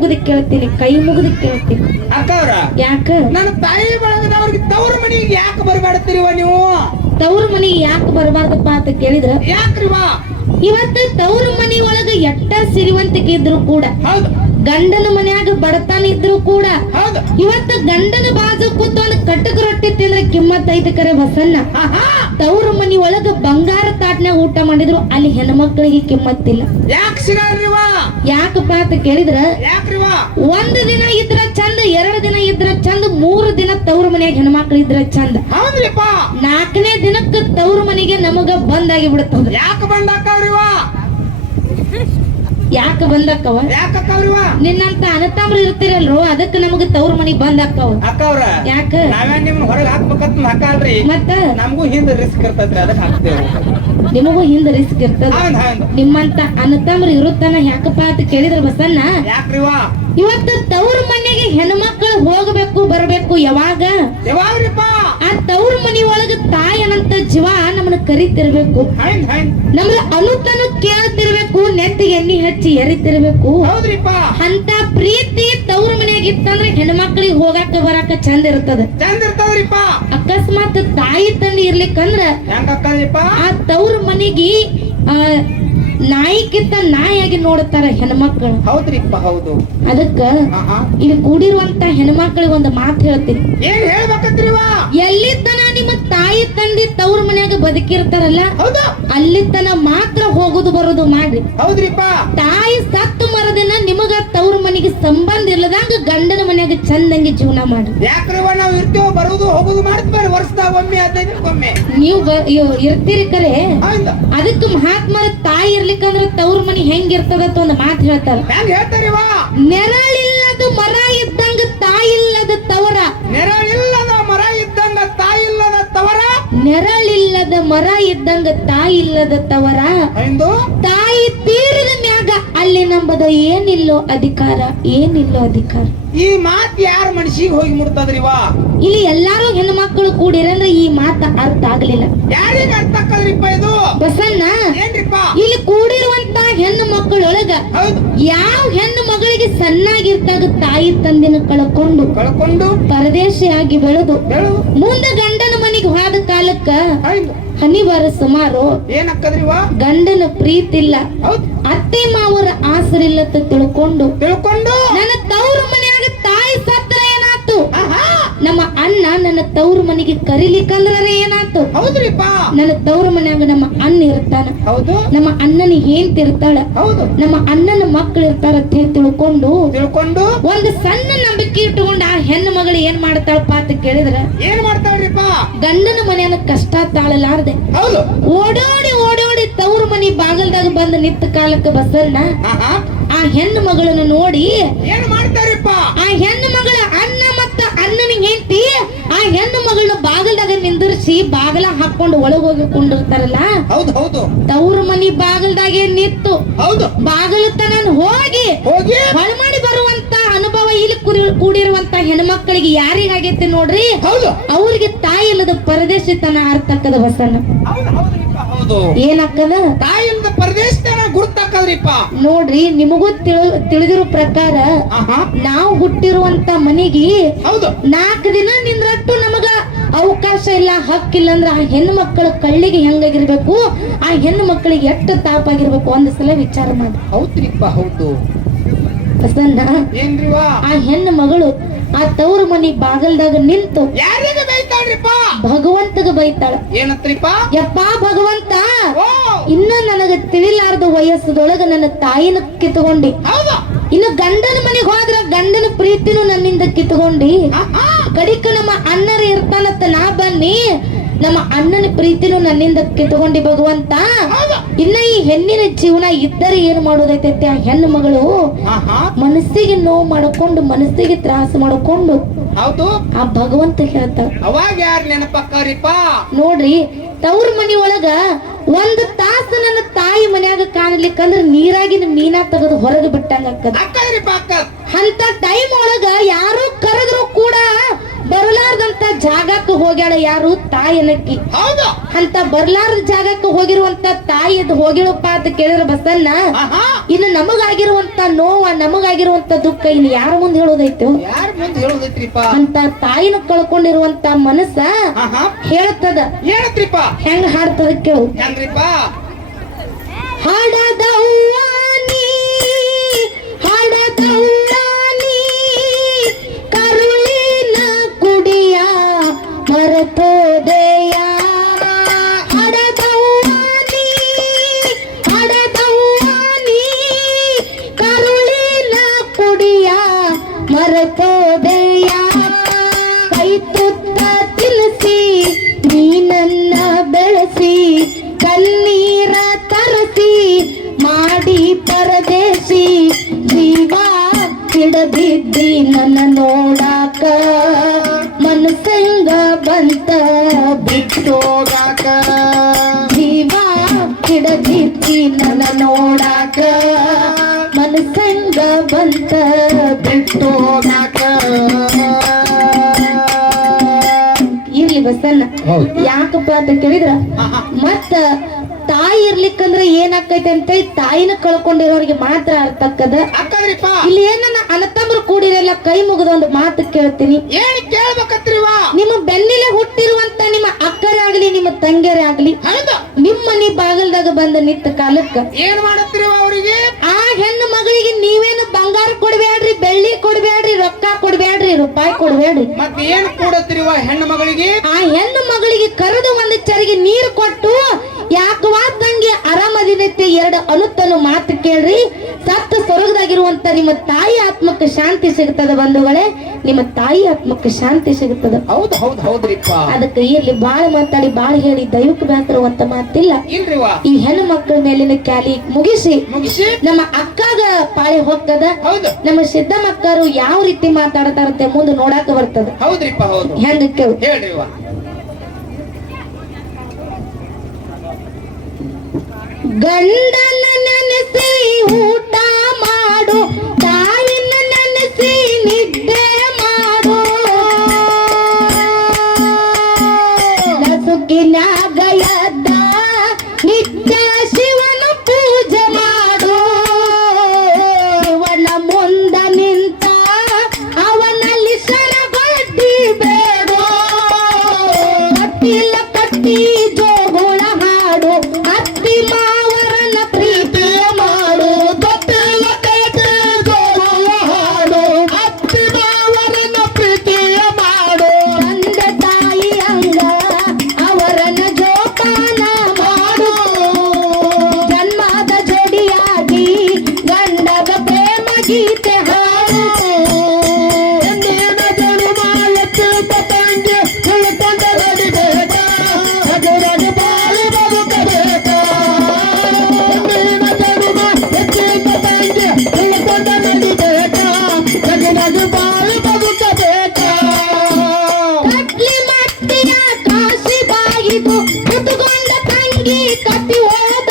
ಮುಗಿದು ಕೇಳ್ತೀನಿ ಕೈ ಮುಗಿದು ಕೇಳ್ತೀನಿ. ಅಕ್ಕವ್ರ ಯಾಕ? ನನ್ನ ತಾಯಿ ಬಳಗದವ್ರಿಗೆ ತವ್ರ ಮನೆಗೆ ಯಾಕೆ ಬರಬೇಡ್ತೀರಿವ ನೀವು? ತವ್ರ ಮನೆಗೆ ಯಾಕೆ ಬರಬಾರ್ದಪ್ಪ ಅಂತ ಕೇಳಿದ್ರ ಯಾಕ್ರಿವಾ ಇವತ್ತು ತವ್ರ ಮನಿ ಒಳಗ ಎಟ್ಟ ಸಿರಿವಂತಿಕೆ ಇದ್ರು ಕೂಡ ಗಂಡನ ಮನ್ಯಾಗ ಬಡತನ ಇದ್ರು ಕೂಡ ಹೌದು. ಇವತ್ತು ಗಂಡನ ಬಾಜು ಕೂತ್ಕೊಂಡು ಕಟ್ಟಕ ರೊಟ್ಟಿ ತಿಂದ್ರೆ ಕಿಮ್ಮತ್ ಐತೆ ಕರೆ ಬಸನ್ನ ಆಹಾ ತವ್ರ ಮನಿ ಒಳಗ ಬಂಗಾರ ತಾಟ್ನಾಗ ಊಟ ಮಾಡಿದ್ರು ಅಲ್ಲಿ ಹೆಣ್ಮಕ್ಳಿಗೆ ಕಿಮ್ಮತ್ತಿಲ್ಲ. ಯಾಕೆ ಸಿಗಲ್ರಿವಾ ಯಾಕಪ್ಪ ಅಂತ ಕೇಳಿದ್ರ? ಯಾಕ್ರಿವಾ? ಒಂದ್ ದಿನ ಇದ್ರ ಚಂದ ಎರಡ್ ದಿನ ಇದ್ರ ಚಂದ ಮೂರ್ ದಿನ ತವ್ರ ಮನೆಯಾಗ ಹೆಣ್ಮಕ್ಳು ಇದ್ರ ಚಂದ. ನಾಲ್ಕನೇ ದಿನಕ್ಕ ತವ್ರ ಮನೆಗೆ ನಮಗ ಬಂದಾಗಿ ಬಿಡುತ್ತ ಯಾಕೆ ಬಂದಾಕವ್ರಿವಾ? ಯಾಕ ಬಂದಾಕವ? ನಿನ್ನಂತ ಅನತಾಮ್ರ ಇರ್ತಿರಲ್ರು ಅದಕ್ಕೆ ನಮಗ ತವ್ರ ಮನಿಗ್ ಬಂದಾಕವ. ಅಕ್ಕವ್ರ ಯಾಕ? ನಿಮ್ನ ಹೊರಗೆ ಹಾಕ್ಬೇಕಂತ ಹಾಕಲ್ರಿ ಮತ್ತ? ನಮಗೂ ಹಿಂದ ರಿಸ್ಕ್ ಇರ್ತೈತ್ರಿ ಅದಕ್ಕೆ ಹಾಕ್ತೇವೆ. ನಿಮಗೂ ಹಿಂದ ರಿಸ್ಕ್ ಇರ್ತದ. ನಿಮ್ಮಂತ ಅನ್ನತಮ್ರ ಇರುತ್ತಾನ ಯಾಕಪ್ಪ ಅಂತ ಕೇಳಿದ್ರ ಬಸನ್ನ ಇವತ್ತು ತವ್ರ ಮನೆಗೆ ಹೆಣ್ಮಕ್ಳು ಹೋಗ್ಬೇಕು ಬರಬೇಕು ಯಾವಾಗ? ಆ ತವ್ರ ಮನಿ ಒಳಗ ತಾಯನಂತ ಜೀವ ನಮ್ಮನ್ನ ಕರಿತಿರ್ಬೇಕು. ನಮ್ಗ ಅನುತನು ಕೇಳ್ತಿರ್ಬೇಕು ನೆತ್ತಿಗೆ ಎಣ್ಣಿ ಹಚ್ಚಿ ಎರಿತಿರ್ಬೇಕು. ಅಂತ ಪ್ರೀತಿ ತವ್ರ ಮನೆಯಾಗಿತ್ತಂದ್ರೆ ಹೆಣ್ಮಕ್ಳಿಗೆ ಹೋಗಾಕ ಬರಾಕ ಚಂದ ಇರ್ತದ. ಚಂದ ಇರ್ತದ್ರಿಪ್ಪ. ಅಕಸ್ಮಾತ್ ತಾಯಿ ತಂದೆ ಇರ್ಲಿಕ್ಕಂದ್ರ ಆ ತವ್ರ ಮನೆಗೆ ಆ ನಾಯಿಕಿಂತ ನಾಯಿಯಾಗಿ ನೋಡ್ತಾರ ಹೆಣ್ಮಕ್ಳು. ಹೌದ್ರಿಪ್ಪ ಹೌದು. ಅದಕ್ಕ ಇಲ್ಲಿ ಕೂಡಿರುವಂತ ಹೆಣ್ಮಕ್ಳಿಗೆ ಒಂದು ಮಾತು ಹೇಳ್ತೀನಿ. ಏನ್ ಹೇಳ್ಬೇಕಂತ್ರಿವಾ? ನಿಮ್ಮ ತಾಯಿ ತಂದೆ ತವ್ರ ಮನ್ಯಾಗ ಬದುಕಿರ್ತಾರಲ್ಲ ಅಲ್ಲಿ ತನ ಮಾತ್ರ ಹೋಗುದು ಬರೋದು ಮಾಡ್ರಿ. ಹೌದ್ರಿಪ್ಪ. ತಾಯಿ ಸತ್ತು ಮರದಿನ ನಿಮಗ ತವ್ರ ಮನೆಗೆ ಸಂಬಂಧ ಇಲ್ಲದಂಗ ಗಂಡನ ಮನ್ಯಾಗ ಚಂದಂಗೆ ಜೀವನ ಮಾಡ್ರಿ. ಯಾಕ್ರಿವ ನಾವು ಇರ್ತೇವ ಬರುದು ಹೋಗುದು ಮಾಡ್ತಾರೆ ವರ್ಷದಾಗ ಒಮ್ಮೆ ಹದಿನೈದಕ್ಕೊಮ್ಮೆ ನೀವು ಇರ್ತೀರಿ ಕರೆ. ಅದಕ್ಕೆ ಮಹಾತ್ಮರ ತಾಯಿ ಇರ್ಲಿಕ್ಕಂದ್ರ ತವ್ರ ಮನಿ ಹೆಂಗಿರ್ತದ ಅಂತ ಒಂದು ಮಾತು ಹೇಳ್ತಾರ. ನೆರಳಿಲ್ಲದ ಮರ ಇದ್ದಂಗ ತಾಯಿ ಇಲ್ಲದ ತವರ. ನೆರಳಿಲ್ಲದ ಮರ ಇದ್ದಂಗ ತಾಯಿ ಇಲ್ಲದ ತವರ ನೆರಳಿಲ್ಲದ ಮರ ಇದ್ದಂಗ ತಾಯಿ ಇಲ್ಲದ ತವರ. ತಾಯಿ ತೀರದ ಮ್ಯಾಗ ಅಲ್ಲಿ ನಂಬದ ಏನಿಲ್ಲೋ ಅಧಿಕಾರ ಏನಿಲ್ಲೋ ಅಧಿಕಾರ. ಈ ಮಾತ್ ಯಾರ ಮನಸ್ಸಿಗೆ ಹೋಗಿ ಮುಟ್ತದ್ರಿವಾ ಇಲ್ಲಿ ಎಲ್ಲಾರು ಹೆಣ್ಣು ಮಕ್ಕಳು ಕೂಡಿರಂದ್ರ ಈ ಮಾತ ಅರ್ಥ ಆಗ್ಲಿಲ್ಲ. ಯಾರಿಗ ಅರ್ಥ ಆಕ್ಕದ್ರಿಪ್ಪ ಇದು? ಬಸಣ್ಣ ಏನ್ರಿಪ್ಪ ಇಲ್ಲಿ ಕೂಡಿರುವಂತ ಹೆಣ್ಣು ಮಕ್ಕಳೊಳಗ ಯಾವ ಹೆಣ್ಣು ಮಗಳಿಗೆ ಸಣ್ಣಾಗಿರ್ತಾಗ ತಾಯಿ ತಂದಿನ ಕಳ್ಕೊಂಡು ಕಳ್ಕೊಂಡು ಪರದೇಶಿಯಾಗಿ ಬೆಳೆದು ಮುಂದೆ ಗಂಡನ ಮನೆಗೆ ಹೋದ ಕಾಲಕ್ಕ ಹನಿ ಬರ ಸುಮಾರು ಗಂಡನ ಪ್ರೀತಿ ಇಲ್ಲ. ಅತ್ತೆ ಮಾವರ ಆಸರಿಲ್ಲ ತಿಳ್ಕೊಂಡು ತಿಳ್ಕೊಂಡು? ನನ್ನ ತವ್ರ ಮನೆಯಾಗ ತಾಯಿ ಸತ್ರ ಏನಾತು? ನಮ್ಮ ಅಣ್ಣ ನನ್ನ ತವ್ರ ಮನೆಗೆ ಕರಿಲಿಕ್ಕಂದ್ರ ಏನಾತು? ನನ್ನ ತವ್ರ ಮನೆಯಾಗ ನಮ್ಮ ಅಣ್ಣ ಇರ್ತಾನ. ಹೌದು. ನಮ್ಮ ಅಣ್ಣನ ಏನ್ ಇರ್ತಾಳ. ಹೌದು. ನಮ್ಮ ಅಣ್ಣನ ಮಕ್ಕಳು ಇರ್ತಾರ ಅಂತ ತಿಳ್ಕೊಂಡು ತಿಳ್ಕೊಂಡು? ಒಂದು ಸಣ್ಣ ಹೆಣ್ಣು ಮಗಳು ಏನ್ ಮಾಡ್ತಾಳಪ್ಪ ಅಂತ ಕೇಳಿದ್ರೆ ಏನ್ ಮಾಡ್ತಾಳ್ರಿಪ್ಪ? ಗಂಡನ ಮನೆಯನ್ನ ಕಷ್ಟ ತಾಳಲಾರದೆ. ಹೌದು. ಓಡೋಡಿ ಓಡೋಡಿ ತವ್ರ ಮನಿ ಬಾಗಲ್ದಾಗ ಬಂದು ನಿತ್ತ ಕಾಲಕ್ಕೆ ಬಸಣ್ಣ ಆ ಹೆಣ್ಣು ಮಗಳನ್ನು ನೋಡಿ ಏನ್ ಮಾಡ್ತಾರಿಪ್ಪ ಆ ಹೆಣ್ಣು ಮಗಳ ಅಣ್ಣ ಮತ್ತ ಅಣ್ಣನ ಹೆಂಡತಿ ಆ ಹೆಣ್ಣು ಮಗಳನ್ನ ಬಾಗಲ್ದಾಗ ನಿಂದಿರ್ಸಿ ಬಾಗಲ ಹಾಕೊಂಡು ಒಳಗ್ ಹೋಗಿ ಕೊಂಡಿರ್ತಾರಲ್ಲ ಹೌದು ಹೌದು. ತವ್ರ ಮನಿ ಬಾಗಲ್ದಾಗೆ ನಿತ್ತು ಹೌದು. ಬಾಗಲ ತನ ಹೋಗಿ ಹೋಗಿ. ಹೊಳಮಾಡಿ ಬರುವ ಕೂಡಿ- ಕೂಡಿರುವಂತ ಹೆಣ್ಮಕ್ಳಿಗೆ ಯಾರಿಗಾಗೈತೆ ನೋಡ್ರಿ? ಹೌದು. ಅವ್ರಿಗೆ ತಾಯಿ ಇಲ್ಲದ ಪರದೇಶಿತನ ಅರ್ಥಕ್ಕದ ಬಸಣ್ಣ. ಏನಕ್ಕದ ಏನಾಕ್ಕದ ತಾಯಿಯಿಂದ ಪರದೇಶದನ ಗುರ್ತಾಕದ್ರಿಪ್ಪ ನೋಡ್ರಿ ನಿಮಗೂ ತಿಳಿ ತಿಳಿದಿರೋ ಪ್ರಕಾರ ನಾವು ಹುಟ್ಟಿರುವಂತ ಮನೆಗೆ ಹೌದು. ನಾಲ್ಕು ದಿನ ನಿಂದ್ರಟ್ಟು ನಮಗ ಅವಕಾಶ ಇಲ್ಲ ಹಕ್ಕಿಲ್ಲ ಅಂದ್ರೆ ಆ ಹೆಣ್ಣು ಮಕ್ಕಳ ಕಳ್ಳಿಗೆ ಹೆಂಗಾಗಿರ್ಬೇಕು ಆ ಹೆಣ್ಣು ಮಕ್ಕಳಿಗೆ ಎಷ್ಟು ತಾಪಾಗಿರ್ಬೇಕು ಒಂದ್ ಸಲ ವಿಚಾರ ಮಾಡಿ. ಹೌದ್ರಿಪ್ಪ ಹೌದು. ಏನ್ರಿವಾ ಆ ಹೆಣ್ಣು ಮಗಳು ಆ ತವರು ಮನಿ ಬಾಗಲ್ದಾಗ ನಿಂತು ಯಾರಿಗೆ ಬೈತಾಳ್ರಿಪ್ಪ? ಭಗವಂತಗ ಬೈತಾಳ. ಏನತ್ರಿಪ್ಪ? ಯಪ್ಪಾ ಭಗವಂತ ಇನ್ನ ನನಗ ತಿಳಿಲಾರ್ದ ವಯಸ್ಸದೊಳಗ ನನ್ನ ತಾಯಿನ ಕಿತ್ಕೊಂಡಿ ಇನ್ನು ಗಂಡನ ಮನೆಗೆ ಹೋದ್ರ ಗಂಡನ ಪ್ರೀತಿನೂ ನನ್ನಿಂದ ಕಿತ್ಕೊಂಡಿ ಕಡಿಕ ನಮ್ಮ ಅಣ್ಣರ ಇರ್ತಾನತ್ತ ನಮ್ಮ ಅಣ್ಣನ ಪ್ರೀತಿನೂ ನನ್ನಿಂದ ಕಿತ್ಕೊಂಡಿ ಭಗವಂತ. ಇನ್ನ ಈ ಹೆಣ್ಣಿನ ಜೀವನ ಇದ್ದರೆ ಏನು ಮಾಡೋದೈತೈತೆ ಆ ಹೆಣ್ಣು ಮಗಳು? ಮನಸ್ಸಿಗೆ ನೋವು ಮಾಡ್ಕೊಂಡು ಮನಸ್ಸಿಗೆ ತ್ರಾಸ ಮಾಡ್ಕೊಂಡು. ಹೌದು. ಆ ಭಗವಂತ ಹೇಳ್ತಾರೆ ಅವಾಗ ಯಾರು ನೋಡ್ರಿ ತವ್ರ ಮನಿ ಒಳಗ ಒಂದು ತಾಸು ನನ್ನ ತಾಯಿ ಮನ್ಯಾಗ ಕಾಣಲಿಕ್ಕಂದ್ರ ನೀರಾಗಿನ ಮೀನಾ ತೆಗೆದು ಹೊರಗೆ ಬಿಟ್ಟಂಗ ಅಂತ ಟೈಮ್ ಒಳಗ ಯಾರೋ ಕರೆದ್ರು ಕೂಡ ಬರಲಾರ್ದಂತ ಜಾಗಕ್ಕೆ ಹೋಗ್ಯಾಳ ಯಾರು? ತಾಯನಕ್ಕಿ ಅಂತ ಬರ್ಲಾರ್ದ ಜಾಗಕ್ಕೆ ಹೋಗಿರುವಂತ ತಾಯಿ ಹೋಗಿಳಪ್ಪ ಅಂತ ಕೇಳಿದ್ರ ಬಸನ್ನ ಇನ್ನು ನಮಗಾಗಿರುವಂತ ನೋವ ನಮಗಾಗಿರುವಂತ ದುಃಖ ಇನ್ನು ಯಾರ ಮುಂದೆ ಹೇಳೋದೈತು? ಅಂತ ತಾಯಿನ ಕಳ್ಕೊಂಡಿರುವಂತ ಮನಸ್ಸ ಹೇಳ್ತದ. ಹೇಳ್ತ್ರಿಪ್ಪ. ಹೆಂಗ ಹಾಡ್ತದ ಕೇಳು. ಹೆಂಗ್ರಿಪ್ಪ? ಹಿಡದಿದ್ದಿ ನನ್ನ ನೋಡಾಕ ಮನಸ್ಸಂಗ ಬಂತ ಬಿಟ್ಟೋಗಾಕ. ಜೀವ ಹಿಡದಿದ್ದಿ ನನ್ನ ನೋಡಾಕ ಮನಸ್ಸಂಗ ಬಂತ ಬಿಟ್ಟೋಗಾಕ. ಇರ್ಲಿ ಬಸನ್ನ ಹೌದು. ಯಾಕಪ್ಪ ಅಂತ ಕೇಳಿದ್ರ? ಮತ್ತ ತಾಯಿ ಇರ್ಲಿಕ್ಕಂದ್ರೆ ಏನಾಕೈತೆ ಅಂತ ತಾಯಿನ ಕಳ್ಕೊಂಡಿರೋರಿಗೆ ಮಾತ್ರ ಅರ್ಥಕ್ಕದ ಅಕ್ಕದ್ರಿಪ್ಪ. ಇಲ್ಲಿ ಏನನ್ನ ಅನತಂಬ್ರು ಕೂಡಿರಲ್ಲ ಕೈ ಮುಗಿದ ಒಂದು ಮಾತು ಕೇಳ್ತೀನಿ. ಏನ್ ಕೇಳ್ಬೇಕತ್ರಿವ ನಿಮ್ಮ ಬೆನ್ನಿಲೆ ಹುಟ್ಟಿರುವಂತ ನಿಮ್ಮ ಅಕ್ಕರೇ ಆಗ್ಲಿ ನಿಮ್ಮ ತಂಗಿಯರೇ ಆಗ್ಲಿ ನಿಮ್ಮ ಮನಿ ಬಾಗಲ್ದಾಗ ಬಂದ ನಿಂತ ಕಾಲಕ್ಕ ಏನ್ ಮಾಡತ್ತಿರುವ ಅವರಿಗೆ? ಆ ಹೆಣ್ಣು ಮಗಳಿಗೆ ನೀವೇನು ಬಂಗಾರ ಕೊಡ್ಬೇಡ್ರಿ ಬೆಳ್ಳಿ ಕೊಡ್ಬೇಡ್ರಿ ರೊಕ್ಕ ಕೊಡ್ಬೇಡ್ರಿ ರೂಪಾಯಿ ಕೊಡ್ಬೇಡ್ರಿ ಮತ್ತೆ ಏನ್ ಕೊಡತ್ತಿರುವ ಹೆಣ್ಣು ಮಗಳಿಗೆ? ಆ ಹೆಣ್ಣು ಮಗಳಿಗೆ ಕರೆದು ಒಂದು ಚರಿಗೆ ನೀರು ಕೊಟ್ಟು ಯಾಕವಾ ತಂಗಿ ಆರಾಮದಿನೈತಿ ಎರಡು ಅನುತ್ತನು ಮಾತು ಕೇಳ್ರಿ. ಸತ್ತ ಸ್ವರ್ಗದಾಗಿರುವಂತ ನಿಮ್ಮ ತಾಯಿ ಆತ್ಮಕ್ಕೆ ಶಾಂತಿ ಸಿಗುತ್ತದೆ ಬಂಧುಗಳೇ. ನಿಮ್ಮ ತಾಯಿ ಆತ್ಮಕ್ಕೆ ಶಾಂತಿ ಸಿಗುತ್ತದೆ. ಹೌದು ಹೌದು ಹೌದ್ರಿಪ್ಪ. ಅದಕ್ಕೆ ಇಲ್ಲಿ ಬಾಳ ಮಾತಾಡಿ ಬಾಳ ಹೇಳಿ ದೈವಕ್ಕೆ ಬೇಸರುವಂತ ಮಾತಿಲ್ಲ. ಈ ಹೆಣ್ಣು ಮಕ್ಕಳ ಮೇಲಿನ ಕ್ಯಾಲಿ ಮುಗಿಸಿ. ನಮ್ಮ ಅಕ್ಕಾಗ ಪಾಳಿ ಹೋಗ್ತದ. ನಮ್ಮ ನಮ್ಮ ಮಕ್ಕಳು ಯಾವ ರೀತಿ ಮಾತಾಡ್ತಾರಂತೆ ಮುಂದೆ ನೋಡಾಕ ಬರ್ತದ. ಹೌದ್ರಿಪ್ಪ ಹೌದು. ಹೆಂಗ ಕೇಳು. ಗಂಡನ ನೆನೆಸಿ ಊಟ ಮಾಡು, ತಾಯಿನ ನೆನೆಸಿ ನಿದ್ದೆ ಮಾಡು. ನಸುಕಿನಾಗ ಎದ್ದ ನಿತ್ಯ ಶಿವನ ಪೂಜೆ ಮಾಡು. ಅವನ ಮುಂದ ನಿಂತ ಅವನಲ್ಲಿ ಸರಗಡ್ಡಿ ಬೇಡ. ಕಟ್ಟಿಲ್ಲ ಕಟ್ಟಿ Olá,